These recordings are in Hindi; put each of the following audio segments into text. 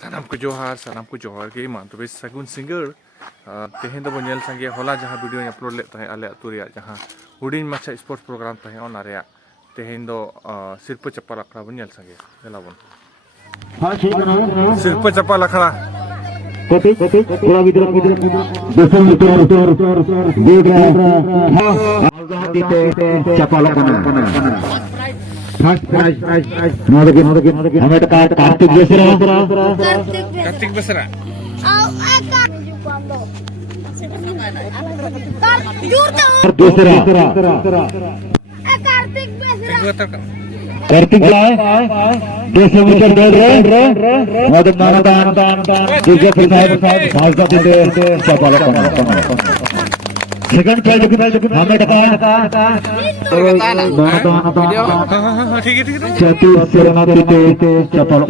सानाम को जोहार के मा तबे सगुन सिंगर तेहेन दो नेल संगे होला जहां वीडियो अपलोड ले तहे आले अतु रिया जहां हुडिन माछा स्पोर्ट्स प्रोग्राम तहे ओना रिया तेहेन दो सिरप चप्पल अखड़ा बन नेल संगे देलाबन हां ठीक है सिरप चप्पल अखड़ा कोटी पूरा वीडियो दोस्तों देख रहे हैं चप्पल फर्स्ट प्राइज नोदगे हमें तो कार्तिक बसरा दूसरा कार्तिक 200 मीटर दौड़ रहे मदद नानादान दूसरे भाजपा देते चप्पल सेकंड प्राइज हमें चतुर शरणार्थी चप्पल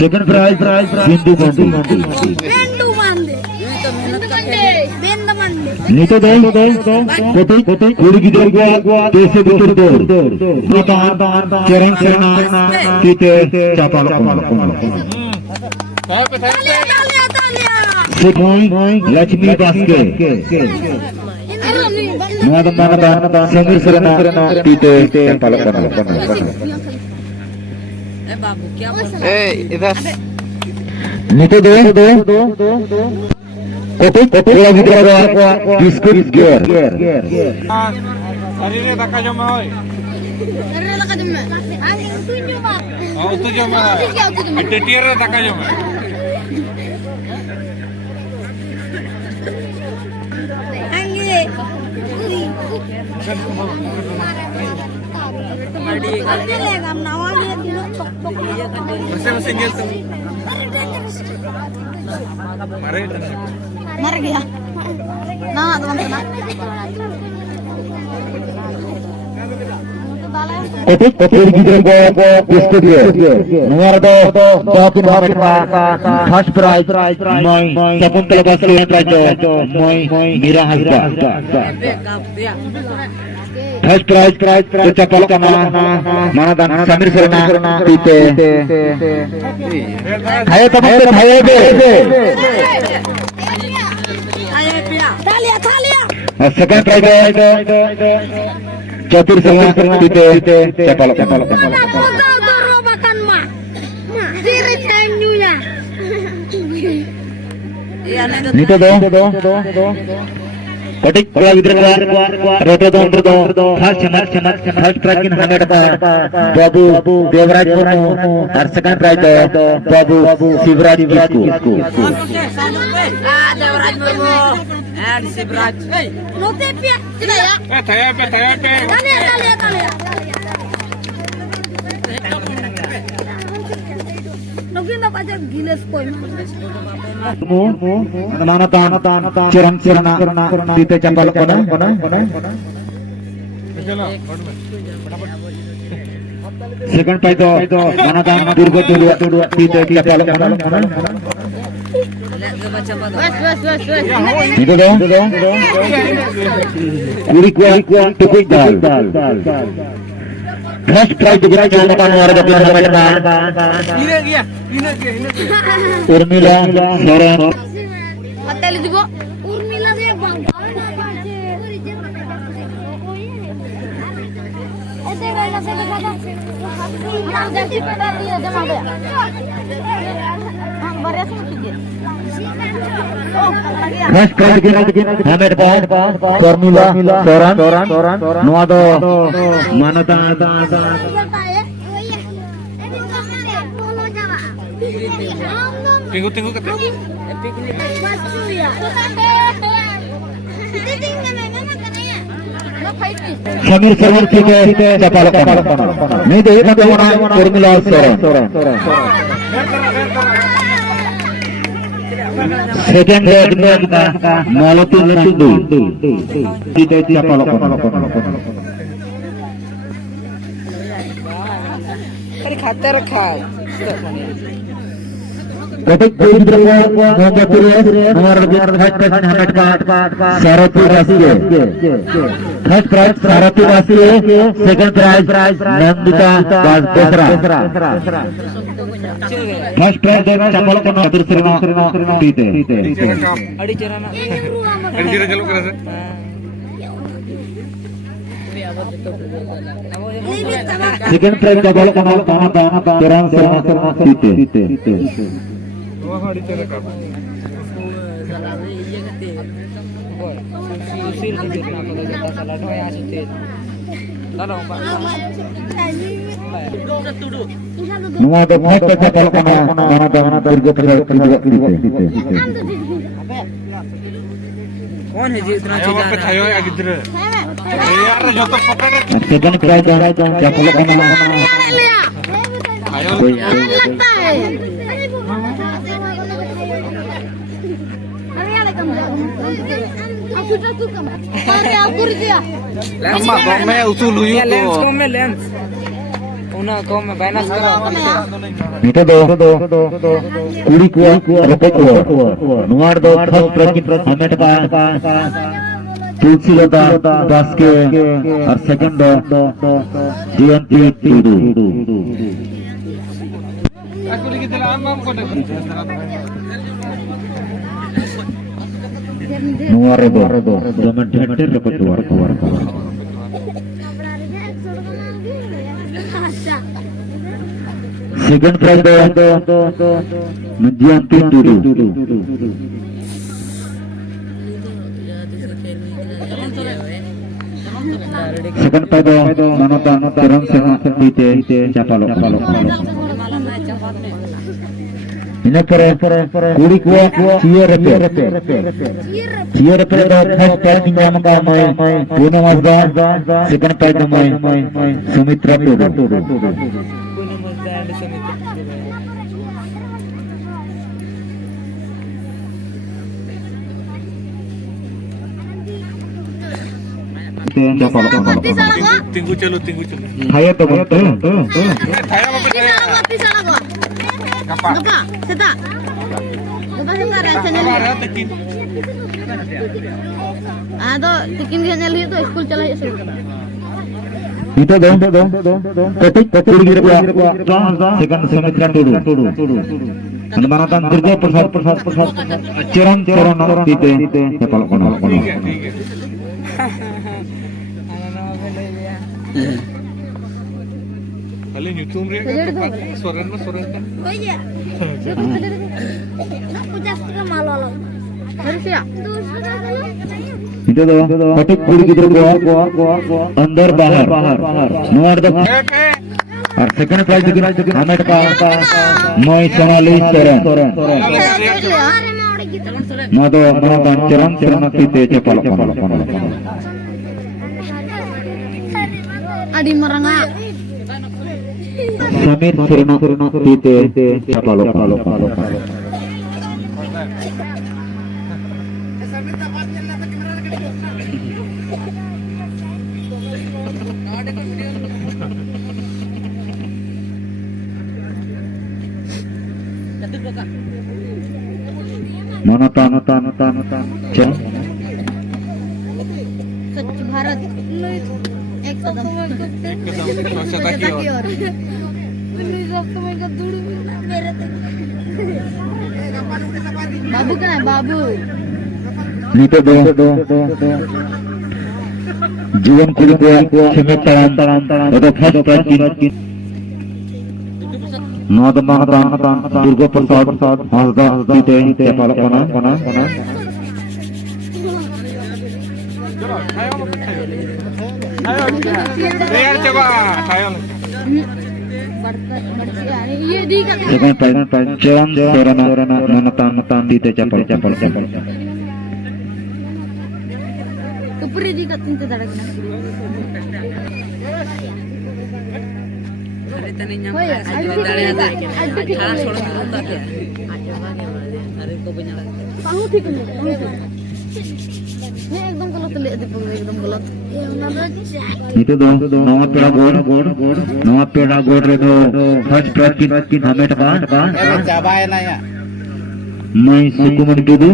सेकंड प्राइज बिंदु नीचे दे कोटी कुड़ी की देर गया देश भीतर दौड़ चरण शरणार्थी चप्पल लक्ष्मी बास्के समीर शरणार्थी चप्पल नीचे दे बिस्कुट गियर शरीर दाका जमा होय उतु जमा टेटियर दाका जमा मर गया ना teman-teman कोटी गिदर को बिस्कुट गियर नंबर 2 बाकिन फर्स्ट प्राइज मैं शकुंतला बास्के प्राइज मैं मीरा हसबा फर्स्ट प्राइज चप्पल का मानदान समीर शरणार्थी खाए तब खाए दे सेकंड प्राइज चतुर शरणार्थी चप्पल नीचे दो कटिक पूरा विद्र रोटे दो फर्स्ट प्राइज किन 100 बाबू देवराज मुर्मू और सेकंड प्राइज बाबू शिवराज किसको देवराज मुर्मू एंड शिवराज रोते पे थया पे नोकिन ना पाजा गिनेस कोई चरण शरणार्थी चप्पल सेकंड प्राइज मानदान दुर्गा चप्पल first prize Urmila first prize हमें फॉर्मूला सौरन नोदो मानता tinggu kate समीर शरणार्थी चप्पल नहीं दे फॉर्मूला सौरन सेकंड मालती चप्पल खाते रखा कटिक first prize Sarathi Vasi second prize Nandita first prize दो चपल को ना दूसरे पीते अड़ी चराना अंजीर चलो करे से सेकंड प्राइज चपल को ना चरण से पीते वो हड़ी चले का सुशील को देखना पड़ेगा साला ढोया आते दादा नुआ तो फर्स्ट चपल को ना दुर्गा पीते कौन है जी इतना आयो पे थायो आगिद्र यार जो तो पकड़ सेकंड प्राइज चपल को ना आयो लगता है अरे यार कम अब छुटा तू कम अरे आप कर दिया अम्मा को मैं उसूल हुई ये लेंस तो कौन में लेंस उना कौन में बैलेंस करो itu do kuri kuah repot kuah nuar do first bracket hamet pa tulsi lata daske और second do jnt tudu aku lagi telah amam ko de nuar do domen dhenter repot kuah second prize do jnt tudu second prize do manota kiran se pite chapalo ini pere kuri kuah cier do first prize nyam ka mai puno mazda second prize do mai sumitra tudu tinggu chalo Hayo to thaya apa mati salah gua apa seta thaya tekin तो tikin dia nyali itu school चला ya itu do ketik kuri second semester tudu manatan durga prasad ciran pite kepal kono kali nyutum re soran kan भैया aku just malu lo harus ya itu do ketik kuri अंदर बाहर nuar do और सेकंड प्राइज हमें का मैं सोनाली चरण ना दो मनोदान चरण पीते चपल adi merengah समीर चरण पीते चपल मनोतान स्वच्छ भारत एक कदम स्वच्छता की ओर बाबू कहाँ है बाबू नीचे दो जीवन कुली को समेत तड़ान तो फर्स्ट प्राइज नौद महादान दुर्गा प्रसाद हसदा पीते चपल कोना यार coba thaya ये दी का सेकंड प्राइज चरण सेरना मनतान पीते चपल ऊपर दी का तीन तड़क अरे तने nyam aja dale ada cara छोड़ होता क्या अरे को बना पाहु ठीक नहीं ये एकदम गलत ले दे एकदम गलत itu do nama peda god re do first prize की हमें का coba ya nanya मैं सुकुमन tudu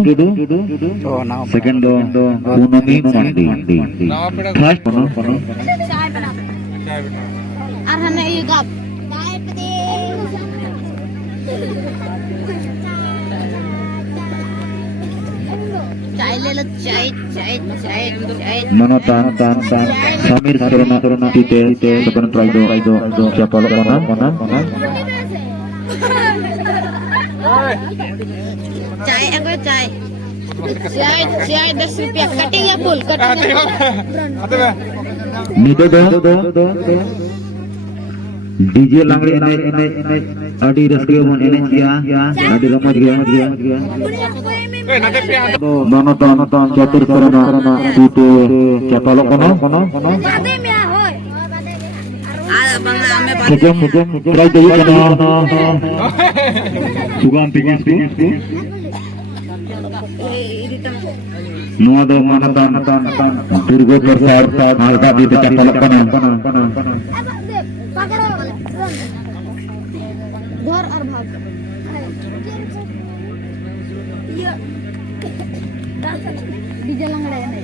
second do punami mandi first kono arhane ये गप चाय ले लो चाय चाय चाय चाय Manatan Samir Sarana Tite Sepen Praido siapa mana चाय अगर चाय चाय चाय 10 रुपया कटिंग या full cutting Nito do DJ Langri adi raske mon energia adi ramaj gaya Manatan Catur Sarana Tite siapa kono जादे में होय abang ame Sejam Praido kono Sugan tingis Nuwa do Manatan Durgo Persar Malda di Cakal kono घर और भाग ये डीजे लंगड़ा है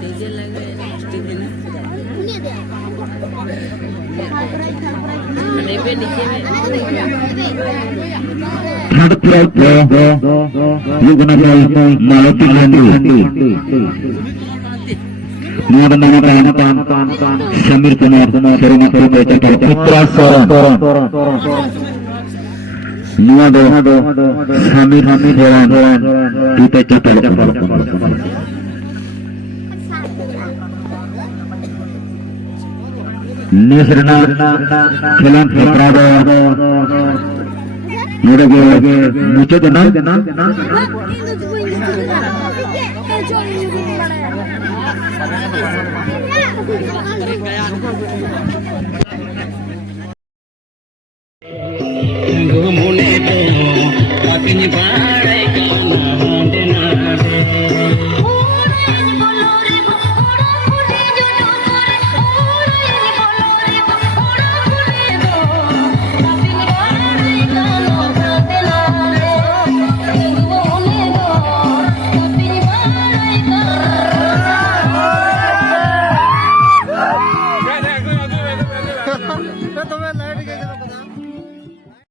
DJ lagi Steven DP नीचे में Third prize you gonna get Maruti Handi Nuwa do Manatan Samir Kumar Sarana Tite Cakal Putra Soran Nuwa do Samir Soran Tite Cakal Nisrna Khilan Prado Nurage Mucho Dana